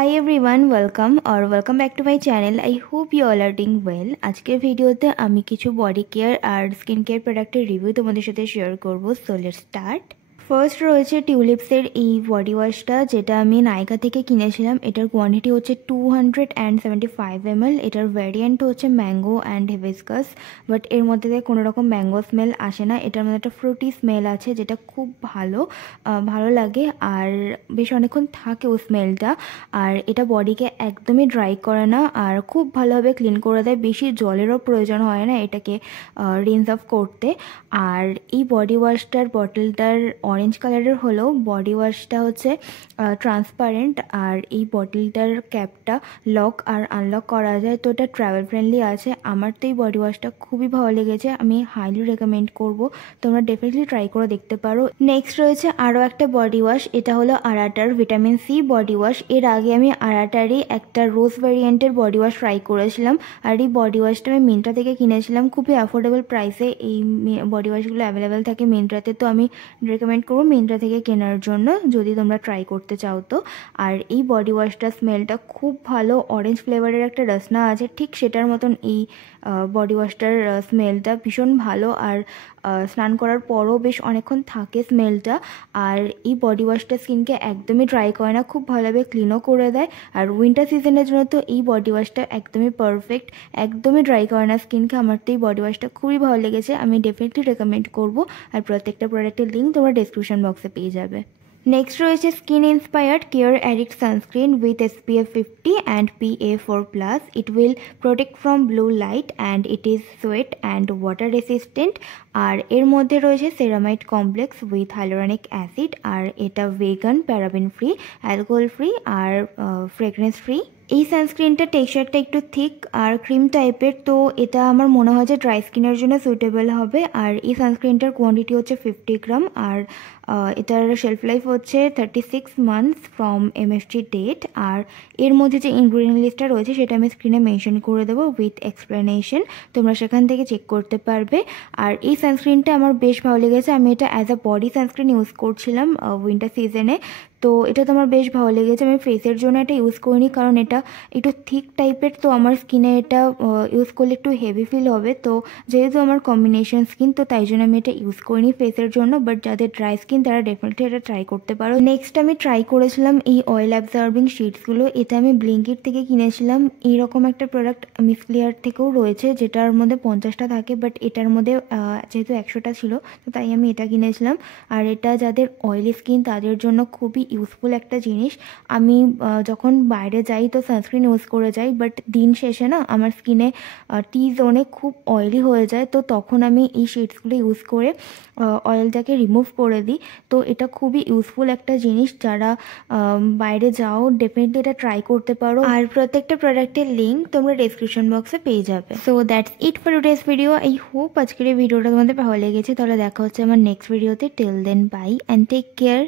Hi everyone, welcome back to my channel. I hope you all are doing well. আজকের ভিডিওতে আমি কিছু body care আর skin care প্রোডাক্টের review তোমাদের সাথে শেয়ার করব। So let's start. ফার্স্ট রয়েছে টিউলিপসের এই বডি ওয়াশটা, যেটা আমি নাইকা থেকে কিনেছিলাম। এটার কোয়ান্টিটি হচ্ছে 275 ml। এটার ভ্যারিয়েন্ট হচ্ছে ম্যাঙ্গো অ্যান্ড হিবিস্কাস, বাট এর মধ্যে থেকে কোনো রকম ম্যাঙ্গো স্মেল আসে না। এটার মধ্যে একটা ফ্রুটি স্মেল আছে, যেটা খুব ভালো লাগে আর বেশ অনেকক্ষণ থাকেও স্মেলটা। আর এটা বডিকে একদমই ড্রাই করে না আর খুব ভালোভাবে ক্লিন করে দেয়। বেশি জলেরও প্রয়োজন হয় না এটাকে রিন্স অফ করতে। আর এই বডি ওয়াশটার বটলটার অরেঞ্জ কালারের হলেও বডি ওয়াশটা হচ্ছে ট্রান্সপারেন্ট। আর এই বটলটার ক্যাপটা লক আর আনলক করা যায়, তো এটা ট্রাভেল ফ্রেন্ডলি আছে। আমার তো এই বডি ওয়াশটা খুবই ভালো লেগেছে, আমি হাইলি রেকমেন্ড করব, তোমরা ডেফিনেটলি ট্রাই করে দেখতে পারো। নেক্সট রয়েছে আরও একটা বডি ওয়াশ, এটা হলো আরাটার ভিটামিন সি বডি ওয়াশ। এর আগে আমি আরাটারই একটা রোজ ভ্যারিয়েন্টের বডি ওয়াশ ট্রাই করেছিলাম, আর এই বডি ওয়াশটা আমি মিন্ত্রা থেকে কিনেছিলাম। খুবই অ্যাফোর্ডেবল প্রাইসে এই বডি ওয়াশগুলো অ্যাভেলেবেল থাকে মিন্ত্রাতে, তো আমি রেকমেন্ড করবো মিন্ত্রা থেকে কেনার জন্য যদি তোমরা ট্রাই করতে চাও তো। আর এই বডি ওয়াশটার স্মেলটা খুব ভালো, অরেঞ্জ ফ্লেভারের একটা রসনা আছে, ঠিক সেটার মতন এই বডি ওয়াশটার স্মেলটা ভীষণ ভালো। আর স্নান করার পরও বেশ অনেকক্ষণ থাকে স্মেলটা। আর এই বডি ওয়াশটা স্কিনকে একদমই ড্রাই করে না, খুব ভালোভাবে ক্লিনও করে দেয়। আর উইন্টার সিজনের জন্য তো এই বডি ওয়াশটা একদমই পারফেক্ট, একদমই ড্রাই করে না স্কিনকে। আমার তো এই বডি ওয়াশটা খুবই ভালো লেগেছে, আমি ডেফিনেটলি রেকমেন্ড করবো। আর প্রত্যেকটা প্রোডাক্টের লিঙ্ক তোমরা ডেসক্রিপশন বক্সে পেয়ে যাবে। নেক্সট রয়েছে skin inspired care addict sunscreen with SPF 50 and PA4+। It will protect from blue light and it is sweat and water resistant. আর এর মধ্যে রয়েছে ceramide complex with hyaluronic acid. আর এটা vegan, paraben free, alcohol free আর fragrance free. এই সানস্ক্রিনটা টেক্সচারটা একটু থিক আর ক্রিম টাইপের, তো এটা আমার মনে হয় যে ড্রাই স্কিনের জন্য সুইটেবল হবে। আর এই সানস্ক্রিনটার কোয়ান্টিটি হচ্ছে 50 গ্রাম। আর এটার শেলফ লাইফ হচ্ছে 36 মান্থস ফ্রম MFG ডেট। আর এর মধ্যে যে ইনগ্রিডিয়েন্ট লিস্টটা রয়েছে সেটা আমি স্ক্রিনে মেনশন করে দেবো উইথ এক্সপ্লেনেশন, তোমরা সেখান থেকে চেক করতে পারবে। আর এই সানস্ক্রিনটা আমার বেশ ভালো লেগেছে, আমি এটা as a body sunscreen use করছিলাম উইন্টার সিজনে, তো এটা তো আমার বেশ ভালো লেগেছে। আমি ফেসের জন্য এটা ইউজ করিনি, কারণ এটা একটু থিক টাইপের, তো আমার স্কিনে এটা ইউজ করলে একটু হেভি ফিল হবে। তো যেহেতু আমার কম্বিনেশন স্কিন, তো তাই জন্য আমি এটা ইউজ করিনি ফেসের জন্য। বাট যাদের ড্রাই স্কিন তারা ডেফিনেটলি এটা ট্রাই করতে পারো। নেক্সট আমি ট্রাই করেছিলাম এই অয়েল অ্যাবজর্বিং শিটসগুলো। এটা আমি ব্লিঙ্কিট থেকে কিনেছিলাম। এইরকম একটা প্রোডাক্ট মিস ক্লিয়ার থেকেও রয়েছে, যেটার মধ্যে 50টা থাকে, বাট এটার মধ্যে যেহেতু 100টা ছিল, তো তাই আমি এটা কিনেছিলাম। আর এটা যাদের অয়েলি স্কিন তাদের জন্য খুবই ইউজফুল একটা জিনিস। আমি যখন বাইরে যাই তো সানস্ক্রিন ইউজ করে যাই, বাট দিন শেষে না আমার স্কিনে টি জোনে খুব অয়েলি হয়ে যায়, তো তখন আমি এই শেডসগুলো ইউজ করে অয়েলটাকে রিমুভ করে দিই। তো এটা খুবই ইউজফুল একটা জিনিস, যারা বাইরে যাও ডেফিনেটলি এটা ট্রাই করতে পারো। আর প্রত্যেকটা প্রোডাক্টের লিঙ্ক তোমরা ডেসক্রিপশন বক্সে পেয়ে যাবে। So that's it for today's video. I hope আজকের এই ভিডিওটা তোমাদের ভালো লেগেছে। তাহলে দেখা হচ্ছে আমার নেক্সট ভিডিওতে। Till then bye and take care.